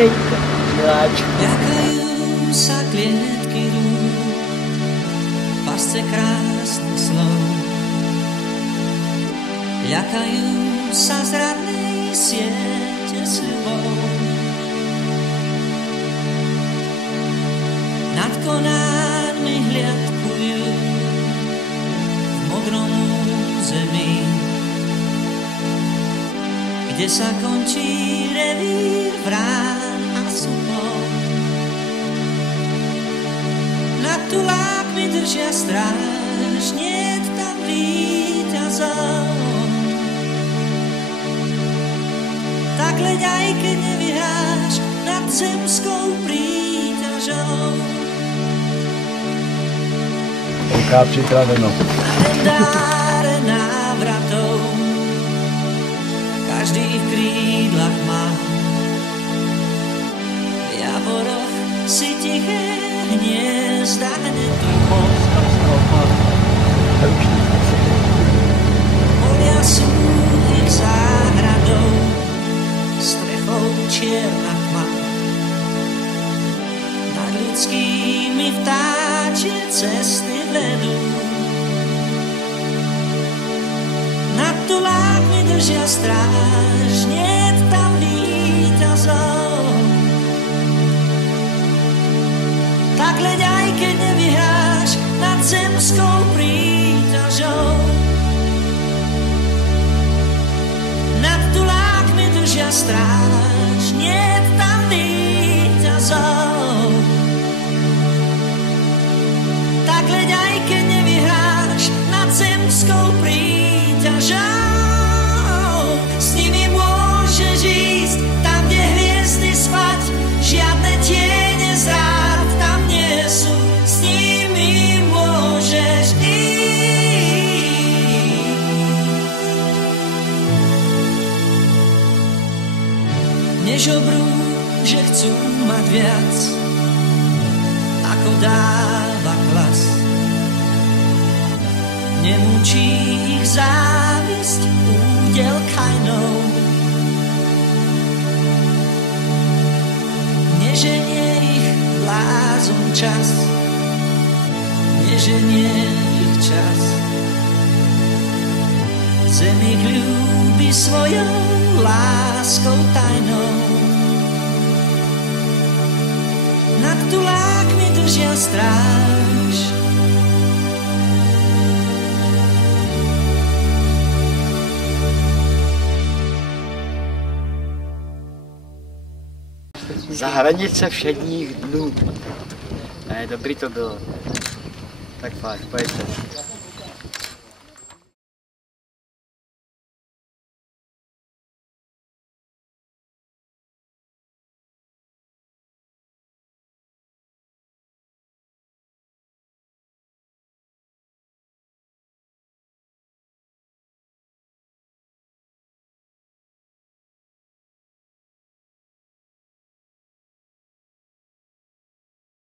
Sejte, miláčku. Ďakajú sa klietky rúk, pasce krásnych slov. Ľakajú sa zradnej siete sľubov. Nad konármi hliadkujú v modrom území, kde sa končí revír vrán a supov. Nad tulákmi držia stráž, niet tam víťazov. Tak leď aj keď nevyháš nad zemskou príťažou. OK, připraveno. Kalendáre návratov každý v krídlach má. V javoroch si tiché hniezda hnedú. Polia sú ich záhradou, strechou čierna tma. Nad ľudskými vtáčie cesty vedú. Nad tulákmi držia stráž, niet tam víťazov. Tak leď aj keď nevyhráš nad zemskou príťažou. Nad tulákmi držia stráž, niet tam víťazov. Tak leď aj keď nevyhráš nad zemskou príťažou. S nimi môžeš ísť tam, kde hviezdy spať, žiadne tiene zrád tam nie sú. S nimi môžeš ísť. Nežobrú, že chcú mať viac, ako dáva klas. Nemúči ich závisť údel kajnou. Neženie ich blázon čas, neženie ich čas. Zem ich ľúbi svojou láskou tajnou. Nad tulákmi držia stráž, Za hranice všedních dnů. Ne, dobrý to bylo. Tak fakt, pojďte.